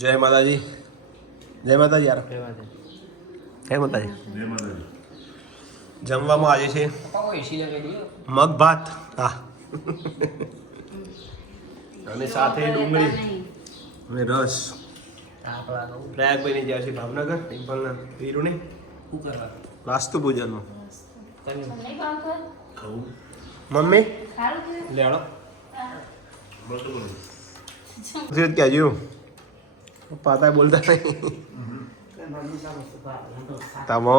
જય માતાજી. જય માતાજી યાર. જય માતાજી. જમવામાં આજે છે મગ ભાત. હા. અને સાથે ડુંગળી અને રસ. પ્રયાગભાઈ જ્યાં છે ભાવનગર ટેમ્પલના વીરુને વાસ્તુ પૂજનનું. મમ્મી લેડો ક્યાં જ્યું પાતા બોલતા નહીં તમો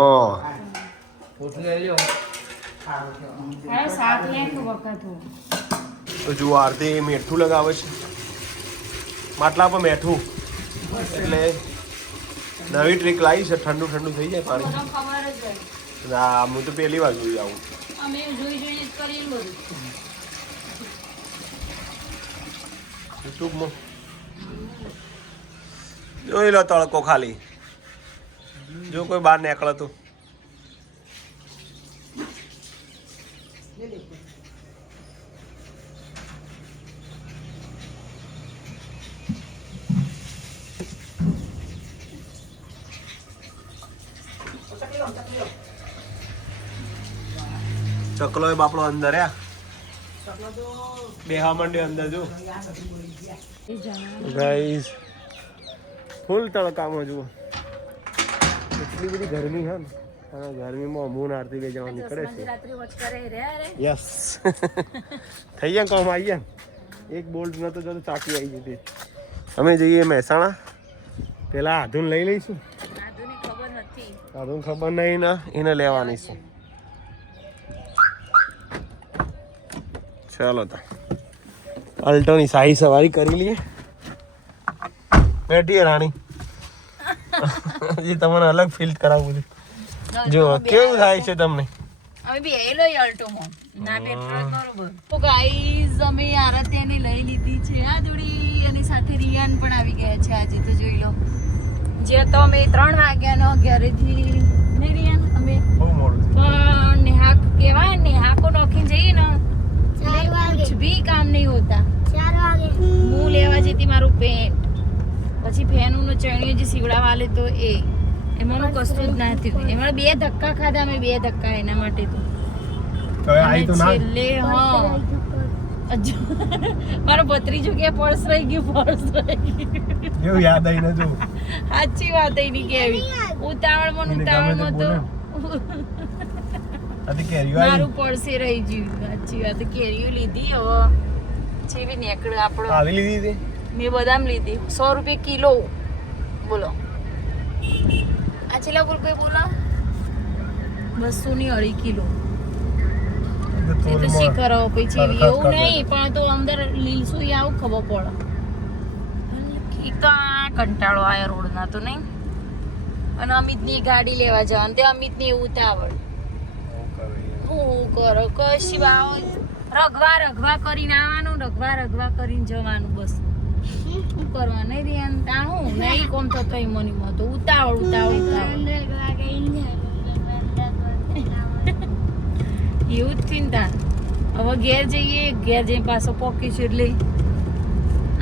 તો જુઓ આરતી મીઠું લગાવે છે માટલા પર મેઠું એટલે નવી ટ્રીક લાવી છે. ઠંડુ ઠંડુ થઈ જાય પાણી. ના હું તો પહેલી વાર જોઈ આવું. યુટ્યુબમાં જોઈ લો તડકો ખાલી. જો કોઈ બહાર નીકળે તો ચકલો એ બાપડો અંદર બેહા માંડ્યો અંદર. જો ગાઈસ ફૂલ તડકામાં જુઓ એટલી બધી ગરમી છે ને. ગરમીમાં અમૂન આરતી બે જવા નીકળે છે. યસ થઈ ગયા કામ આવી ગયા. એક બોલ્ટ નતો જતો ચાકી આવી જતી. અમે જઈએ મહેસાણા પેલા આધુન લઈ લઈશું. આધુન ખબર નહીં ને એને લેવાની છે. ચાલો તો અલ્ટોની શાહી સવારી કરી લઈએ. બેઠીએ રાણી. હજી તમને અલગ ફીલ કરાવું છું. જો કેવું થાય છે તમને? અમે બી એલો અલ્ટોમાં ના પેટ્રોલ બરોબર. તો ગાઈઝ અમે આરત્યાને લઈ લીધી છે આ જોડી અને સાથે રિયાન પણ આવી ગયા છે આજે. તો જોઈ લો જે તો અમે 3 વાગ્યાનો ઘરેથી ને રિયાન અમે બહુ મોડું પણ નેહાક કહેવાય નેહાકો નોખીને જઈએ ને कुछ भी काम नहीं होता. 4 વાગે હું લેવા જતી મારું પેન્ટ પછી ફેનનું ચણિયું જે સીવડાવા લે તો એમાં કશું જ ના થયું. એમાં 2 ધક્કા ખાધા અમે 2 ધક્કા એના માટે તો છેલ્લે મારો ભત્રીજો કે પર્સ રહી ગયું યાદ આવી ન જો. સાચી વાત એની કેવી ઉતાવળમાં તો મારું પડસે રહી ગયું. સાચી વાત. કેરીઓ લીધી હવે જેવી નીકળે આપણો આવી લીધી. મેં બદામ લીધી 100 રૂપિયા કિલો. બોલો આ છેલ્લા બોલ કોઈ બોલો 200 ની 2.5 કિલો. એ તો શી કરો પછી એવું નહીં પણ તો અંદર લીલસું આવું ખબર પડે. એક તો આ કંટાળો આયા રોડના તો નહીં. અને અમિતની ગાડી લેવા જવાનું તે અમિતની એવું ઉતાવળ. હું કરો કશી વાવ રગવા કરીને આવવાનું રગવા કરીને જવાનું. બસ શું કરવા નહીં ધ્યાન તાણું નહીં કોમ થતો મનીમાં તો ઉતાવળ એવું જ ચિંતા. હવે ઘેર જઈને પાછો પોકીશું એટલે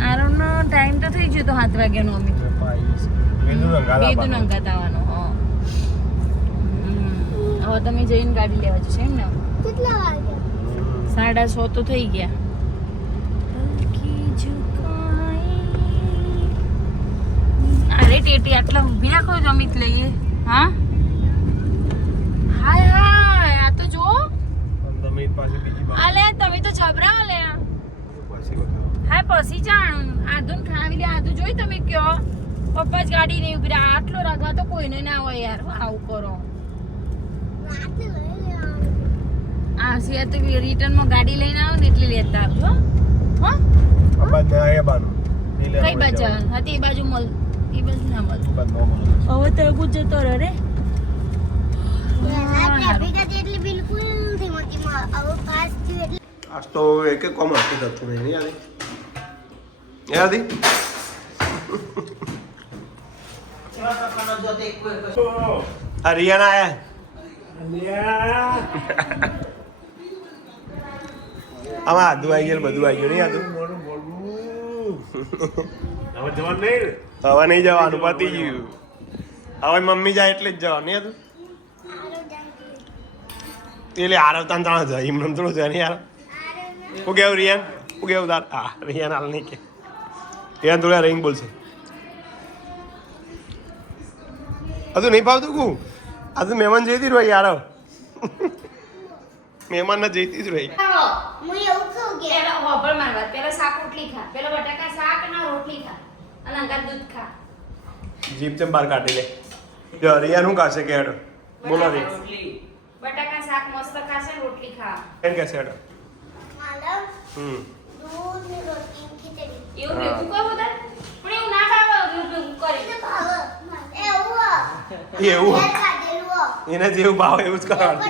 આરોનો ટાઈમ તો થઈ ગયો તો 7 વાગ્યાનો. અમે બેદું નંગાત આવવાનો. હવે તમે જઈને ગાડી લેવા જશો એમ ને? કેટલા વાગે? 6:30 તો થઈ ગયા. અરે ટેટી આટલા ઊભી રાખો અમિત લઈએ. હા હાય આ તો જો આલે તમે તો જબરા લે. હા પછી જાણ આધુન ખાવી લે. આધુ જોઈ તમે કયો પપ્પા જ ગાડી નહીં ઉભી રહે. આટલો રાખવા તો કોઈને ના હોય યાર. આવું કરો. આ સિયા તો રિટર્નમાં ગાડી લઈને આવો ને એટલે લેતા આવજો. હા કઈ બાજુ હતી? એ બાજુ મળ એ બાજુ ના મળ. હવે તો જતો રહે. આજ તો એક કોમ હકી થતું નહીં યાદી. હરિયાણા આયા આમાં આદુ આવી ગયેલું બધું આવી ગયું નહીં આદુ. હવે જવાનું નહીં હવે નહીં જવાનું, પતી ગયું. હવે મમ્મી જાય એટલે જ જવાનું નહીં હતું. એટલે આરવતાન તાણ જાય એમને થોડું જાય નહીં યાર. હું કેવું રિયાન, હું કેવું તાર? હા રિયાન હાલ નહીં કે રિયાન થોડા રહીને બોલશે. હજુ નહીં ફાવતું કું આ તો મહેમાન જઈતી જ હોય યાર. મહેમાન ના જઈતી જ રહી. હું એવું કહું કે હોબળ મારવા પેલા શાક રોટલી ખા, પેલા બટાકા શાક ના રોટલી ખા અને અંગાત દૂધ ખા. જીભ તેમ બહાર કાઢી લે. જો રિયાન શું ખાશે કે હેડો બોલો રે. બટાકા શાક મસ્ત ખાશે, રોટલી ખા. એમ કે હેડો. દૂધ ને રોટલી ખીચડી એવું ભેગું કરો તાર. પણ એવું ના ભાવે ભેગું કરે. એવું એને જેવું ભાવ એવું જ કરવાનું.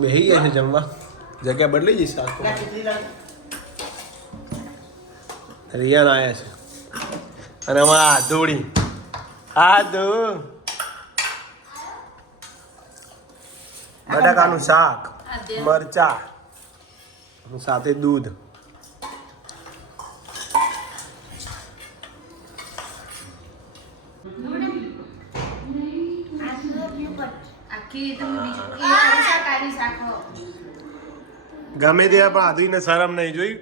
બેસી ગયા છે જમવા, જગ્યા બદલી જઈશ. રિયાન આવ્યા છે અને અમારા આધુડી આધુ બટાકાનું શાક, મરચા સાથે દૂધ. ગમે ત્યાં પણ આધુને શરમ નહીં જોઈ,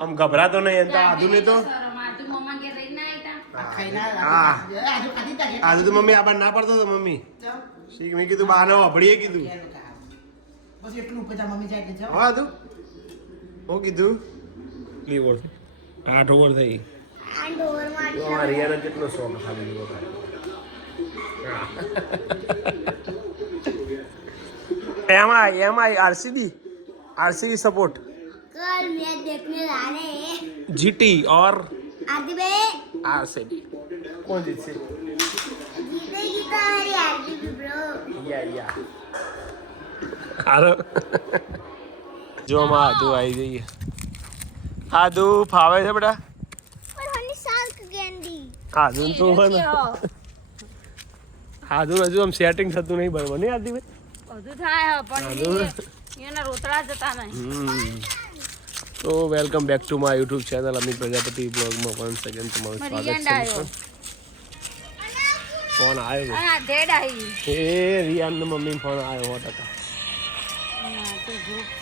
આમ ગભરાતો નહીં. એમ તો આધુને તો આજે તો મમ્મી આ ના પડતો તો મમ્મી મેં કીધું બહાને વાપરીએ કીધું. હા તું હું કીધું 8 ઓવર થઈ. રિયાને કેટલો શોખ ખાલી એમાં आरसीबी सपोर्ट कल मैच देखने जाने हैं जीटी और आरसीबी आरसीबी कौन जीतसे जीतेगी तो हमारी आरसीबी ब्रो या हारो जो માં આદુ આવી જઈએ. આદુ ફાવે છે બેટા पर हनी शार्क कैंडी આદુ તો ને આદુ હજુ આમ સેટિંગ થતું નહીં બરોબર નહીં આદુ ભાઈ. બધું થાય પણ એના રોતડા જતા નહીં. તો welcome back to my YouTube channel Amit Prajapati બ્લોગમાં વન્સ અગેન તમારું સ્વાગત છે. ફોન આવ્યો આ ડેડ આવી એ રિયાન ને મમ્મી ફોન આવ્યો 100%.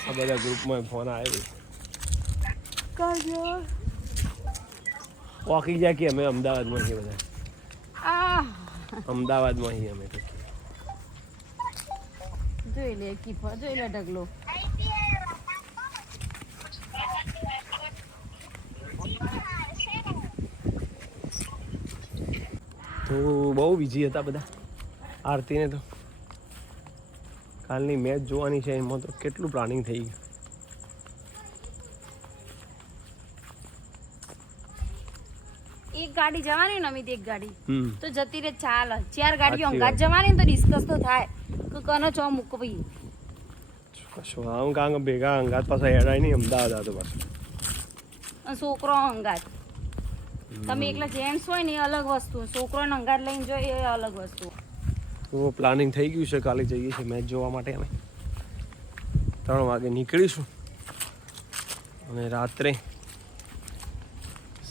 આ બધા ગ્રુપમાં ફોન આવ્યો કરજો ઓકી જાય કે અમે અમદાવાદમાં છીએ બધા. અમદાવાદમાં છીએ અમે તો. જોઈ લે કીફા, જોઈ લે ઢગલો. તો બહુ બીજી હતા બધા. આરતીને તો કાલની મેચ જોવાની છે, એમાં તો કેટલું પ્લાનિંગ થઈ ગયું. એક ગાડી જવાની ને અમિત, એક ગાડી તો જતી રે ચાલે. 4 ગાડીઓ અંગાત જવાની તો ડિસ્કસ તો થાય કે કનો ચો મૂકવી. કશું આમ કાંગ ભેગા અંગાત પાછા હેડાય નહીં. અમદાવાદ હતો પાછો છોકરો અંગાત. તમે એકલા જેન્ટ્સ હોય ને એ અલગ વસ્તુ, છોકરોને અંગાત લઈને જો એ અલગ વસ્તુ. તો પ્લાનિંગ થઈ ગયું છે, કાલે જઈએ છીએ મેચ જોવા માટે. અમે 3 વાગે નીકળીશું અને રાત્રે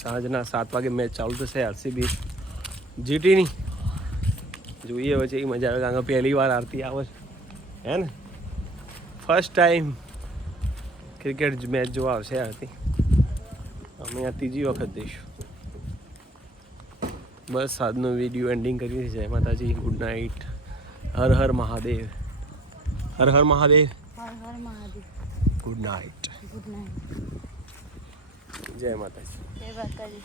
સાંજના 7 વાગે મેચ ચાલુ થશે આરસીબી જીટીની. જોઈએ હવે છે એ મજા આવે, કારણ કે પહેલી વાર આરતી આવે છે હે ને. ફર્સ્ટ ટાઈમ ક્રિકેટ મેચ જોવા આવશે આરતી. અમે આ 3જી વખત દઈશું. બસ આજનો વિડીયો એન્ડિંગ કરીએ છીએ. જય માતાજી, ગુડ નાઇટ. હર હર મહાદેવ. હર હર મહાદેવ. હર હર Mahadev. Good night. Good night. જય માતાજી. જય માતાજી.